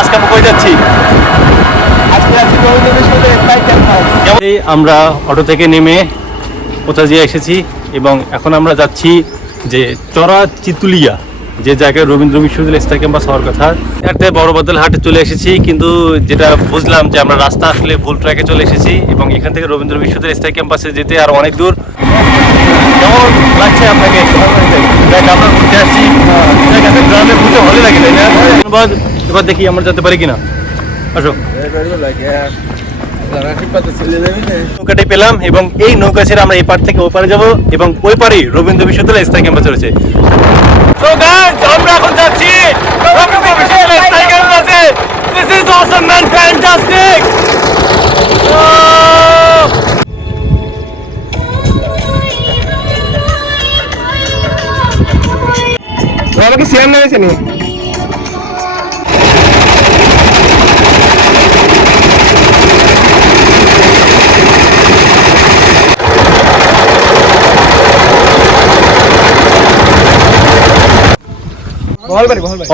আজকে আমরা কই যাচ্ছি? আমরা অটো থেকে নেমে পোতাজিয়া এসেছি এবং এখন আমরা যাচ্ছি যে চড়া চিতুলিয়া যে জায়গায় রবীন্দ্র বিশ্ববিদ্যালয় স্থায়ী ক্যাম্পাস হওয়ার কথা। একটা বড় বদল হাটে চলে এসেছি কিন্তু যেটা বুঝলাম যে আমরা রাস্তা আসলে ভুল ট্র্যাকে চলে এসেছি এবং এখান থেকে রবীন্দ্র বিশ্ববিদ্যালয় স্থায়ী ক্যাম্পাসে যেতে আর অনেক দূর। কেমন লাগছে আপনাকে? দেখ আমরা ঘুরতে আসছি। গ্রামে ঘুরতে ভালো লাগে তাই না? ধন্যবাদ। এবার দেখি আমরা যেতে পারি কিনা। আসো। নৌকাটি পেলাম এবং এই নৌকা ছেড়ে আমরা এই পার থেকে ওই পারে যাব এবং ওই পারে রবীন্দ্র বিশ্ববিদ্যালয় স্থায়ী ক্যাম্পাস রয়েছে। আমরা এখন যাচ্ছি রবীন্দ্র বিশ্ববিদ্যালয় স্থায়ী ক্যাম্পাসে। নেমেছে নি?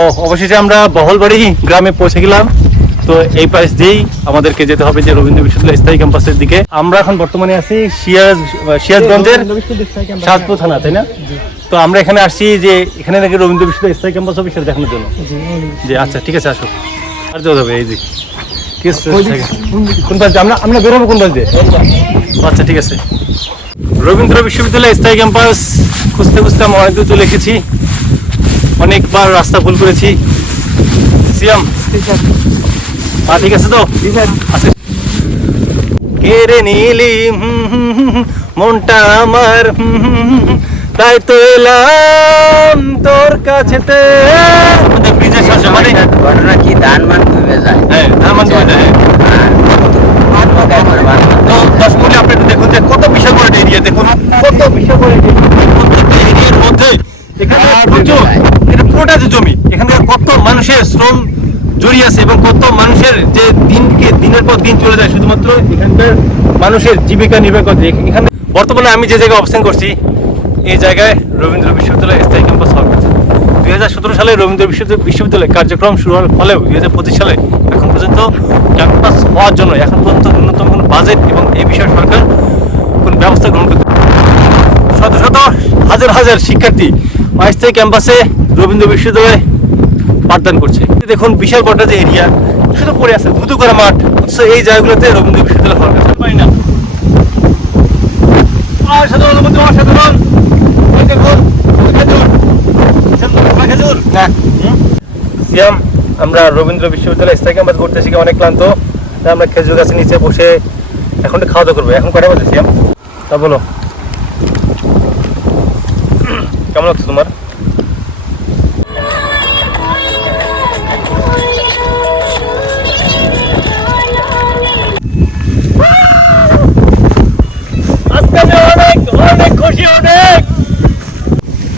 ও অবশেষে আমরা বহলবাড়ি গ্রামে পৌঁছে গেলাম। তো এই পাশ দিয়েই আমাদেরকে যেতে হবে যে রবীন্দ্র বিশ্ববিদ্যালয় স্থায়ী ক্যাম্পাসের দিকে। আমরা এখন বর্তমানে আছি সিয়াজ সিয়াজগঞ্জের সাজপুর থানা তাই না? তো আমরা এখানে আসছি যে এখানে নাকি রবীন্দ্র বিশ্ববিদ্যালয় স্থায়ী ক্যাম্পাস হবে সেটা দেখানোর জন্য। যে আচ্ছা ঠিক আছে আসো। আর যাওয়া যাবে এই যে। ঠিক আছে কোন পাশ আমরা আমরা বেরোবো কোন পাশ দিয়ে? আচ্ছা ঠিক আছে। রবীন্দ্র বিশ্ববিদ্যালয় স্থায়ী ক্যাম্পাস খুঁজতে খুঁজতে আমরা অনেক দূর চলে এসেছি। অনেকবার রাস্তা ভুল করেছি। সিয়াম পা ঠিক আছে তো? আছে। কেড়ে নিলি মনটা আমার তাই তো এলাম তোর কাছেতে ব্রিজের মানে ঘটনা কি? ধান মান ডুবে যায়। হ্যাঁ মানে হয়ে যায়, হ্যাঁ। তো দশ মিনিট আপনি দেখুন যে কত বিশাল বড় এরিয়া দেখুন। কত বিশাল বড় এরিয়ার মধ্যে এখানে প্রচুর এটা পুরোটা যে জমি এখানে কত মানুষের শ্রম জড়িয়ে আছে এবং কত মানুষের যে দিনকে, দিনের পর দিন চলে যায়, শুধুমাত্র এখানকার মানুষের জীবিকা নির্বাহ করতে। এখানে বর্তমানে আমি যে জায়গায় অবস্থান করছি, এই জায়গায় রবীন্দ্র বিশ্ববিদ্যালয় স্থায়ী ক্যাম্পাস হওয়ার কথা। দুই হাজার সতেরো সালে রবীন্দ্র বিশ্ববিদ্যালয় কার্যক্রম শুরু হওয়ার ফলেও দুই হাজার পঁচিশ সালে এখন পর্যন্ত ক্যাম্পাস হওয়ার জন্য, এখন পর্যন্ত ন্যূনতম কোনো বাজেট এবং এই বিষয়ে সরকার কোনো ব্যবস্থা গ্রহণ করতে শত শত হাজার হাজার শিক্ষার্থী অস্থায়ী ক্যাম্পাসে রবীন্দ্র বিশ্ববিদ্যালয়ে পাঠদান করছে। দেখুন বিশাল বড় যে এরিয়া শুধু পড়ে আছে ধুধু করা মাঠ এই জায়গাগুলোতে রবীন্দ্র বিশ্ববিদ্যালয় হওয়ার কথা পারি না। অসাধারণ অসাধারণ। দেখুন খেজুর। খেজুর, খেজুর। না সিয়াম আমরা রবীন্দ্র বিশ্ববিদ্যালয় স্থায়ী ক্যাম্পাস ঘুরতে শিখে অনেক ক্লান্ত। আমরা খেজুর গাছের নিচে বসে এখন খাওয়া দাওয়া করব। এখন কটা বাজে সিয়াম? তা বলো। কেমন লাগছে তোমার?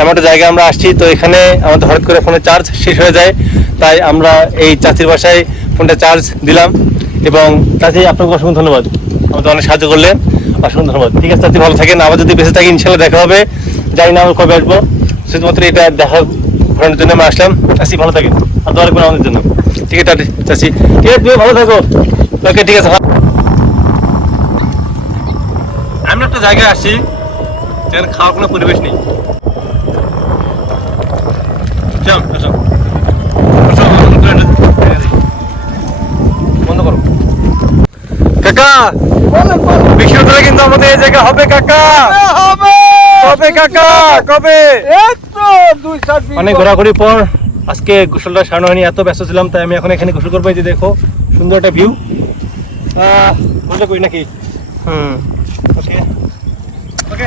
এমন একটা জায়গায় আমরা আসছি, তো এখানে আমাদের হঠাৎ করে ফোনে চার্জ শেষ হয়ে যায়। তাই আমরা এই চাচির বাসায় ফোনটা চার্জ দিলাম এবং চাচি, আপনাকে অসংখ্য ধন্যবাদ। আমাদের অনেক সাহায্য করলেন। অসংখ্য ধন্যবাদ। ঠিক আছে, চাচি, ভালো থাকেন। আবার যদি বেঁচে থাকি ইনশাল্লাহ দেখা হবে। জানি না আমরা কবে আসব। শুধুমাত্র এটা দেখা ঘোরানোর জন্য আমরা আসলাম। চাচি, ভালো থাকেন। আর দোয়া আমাদের জন্য। ঠিক আছে, চাচি। ঠিক আছে ভালো থাকো। ওকে, ঠিক আছে আমরা একটা জায়গায় আসি, যেখানে খাওয়ার কোনো পরিবেশ নেই। বিশ্ববিদ্যালয় কিন্তু আমাদের এই জায়গা হবে কাকা। হবে। কবে কাকা? কবে? অনেক ঘোরাঘুরি পর আজকে গোসলটা সারানো হয়নি এত ব্যস্ত ছিলাম তাই আমি এখন এখানে গোসল করব যে দেখো সুন্দর একটা ভিউ গোসল করি নাকি? হুম। ওকে। ওকে।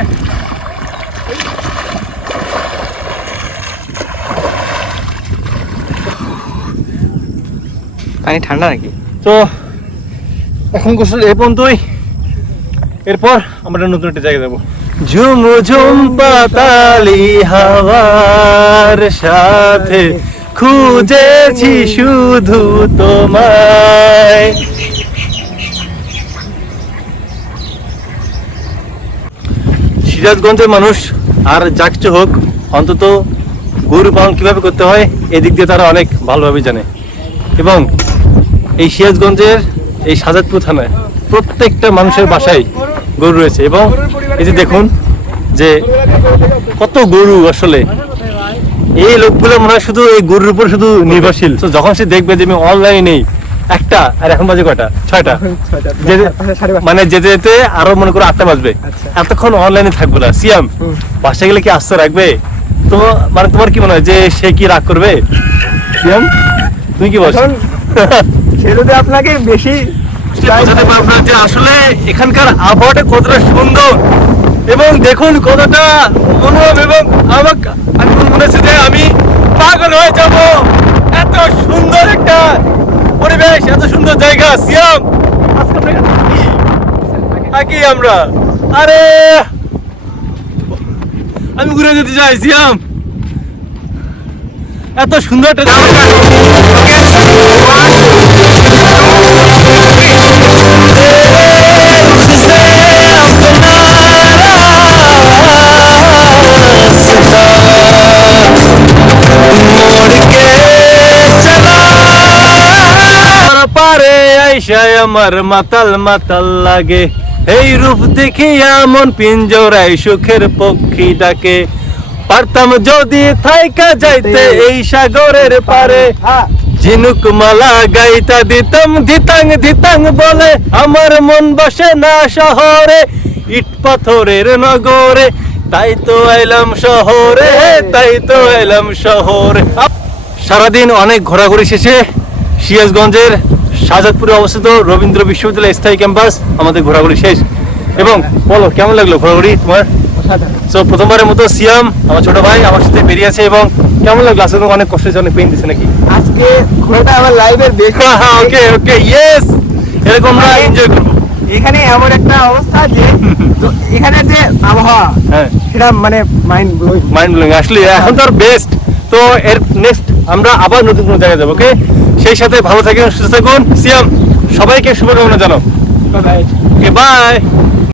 পানি ঠান্ডা নাকি? তো এখন গোসল এ পর্যন্তই। এরপর আমরা নতুন একটা জায়গায় যাব। ঝুম ঝুম পাতালি হাওয়ার সাথে খুঁজেছি শুধু তোমায়। সিরাজগঞ্জের মানুষ আর যা কিছু হোক, অন্তত গরু পালন কীভাবে করতে হয়, এদিক দিয়ে তারা অনেক ভালোভাবে জানে। এবং এই সিরাজগঞ্জের এই সাজাদপুর থানায় প্রত্যেকটা মানুষের বাসায় গরু রয়েছে এবং এই যে দেখুন যে কত গরু আসলে। এই লোকগুলো মনে হয় শুধু এই গরুর উপর শুধু নির্ভরশীল। তো যখন সে দেখবে যে আমি অনলাইনে নেই একটা আর এখন বাজে কয়টা? ছয়টা। পাঁচটা। মানে যেতে যেতে আরও মনে করো আটটা বাজবে। আচ্ছা। এতক্ষণ অনলাইনে থাকব না। সিয়াম বাসায় গেলে কি আস্থা রাখবে? তো মানে তোমার কি মনে হয় যে সে কি রাগ করবে? সিয়াম তুমি কি বলছো? সে যদি আপনাকে বেশি আসলে আবহাওয়াটা কতটা সুন্দর। এবং দেখুন কতটা এবং আমাকে আমি যে আমি পাগল হয়ে যাব। এত সুন্দর একটা পরিবেশ, এত সুন্দর জায়গা। সিয়াম। থাকি। আমরা। আরে! আমি ঘুরে যেতে চাই, সিয়াম। এত সুন্দর একটা পারে আমার মাতাল মাতাল লাগে। এই রূপ দেখিয়া মন পিঞ্জরাই সুখের পক্ষী ডাকে। পারতাম যদি থাইকা যাইতে এই সাগরের পারে। ঝিনুক মালা গাইতা দিতাম দিতাং দিতাং বলে। আমার মন বসে না শহরে ইট পাথরের নগরে। তাই তো এলাম শহরে তাই তো এলাম শহরে। সারাদিন অনেক ঘোরাঘুরি শেষে সিরাজগঞ্জের শাহজাদপুরে অবস্থিত রবীন্দ্র বিশ্ববিদ্যালয় স্থায়ী ক্যাম্পাস। আমাদের ঘোরাঘুরি শেষ। এবং বলো কেমন লাগল ঘোরাঘুরি তোমার? তো প্রথমবারের মতো সিয়াম আমার ছোট ভাই আমার সাথে বেরিয়েছে এবং কেমন লাগল? আসলে অনেক কষ্ট হয়েছে অনেক পেন দিচ্ছে নাকি? আজকে ঘোড়াটা আমার লাইভের দেখে ওকে ওকে ইয়েস এরকম আমরা এনজয় করব। এখানে এমন একটা অবস্থা যে তো এখানে যে আবহাওয়া হ্যাঁ। সেটা মানে মাইন্ড ব্লোয়িং মাইন্ড ব্লোয়িং আসলে এখন তো বেস্ট তো এর নেক্সট আমরা আবার নতুন কোনো জায়গায় যাব ওকে সেই সাথে ভালো থাকুন সুস্থ থাকুন। সিয়াম সবাইকে শুভকামনা জানাও। Bye bye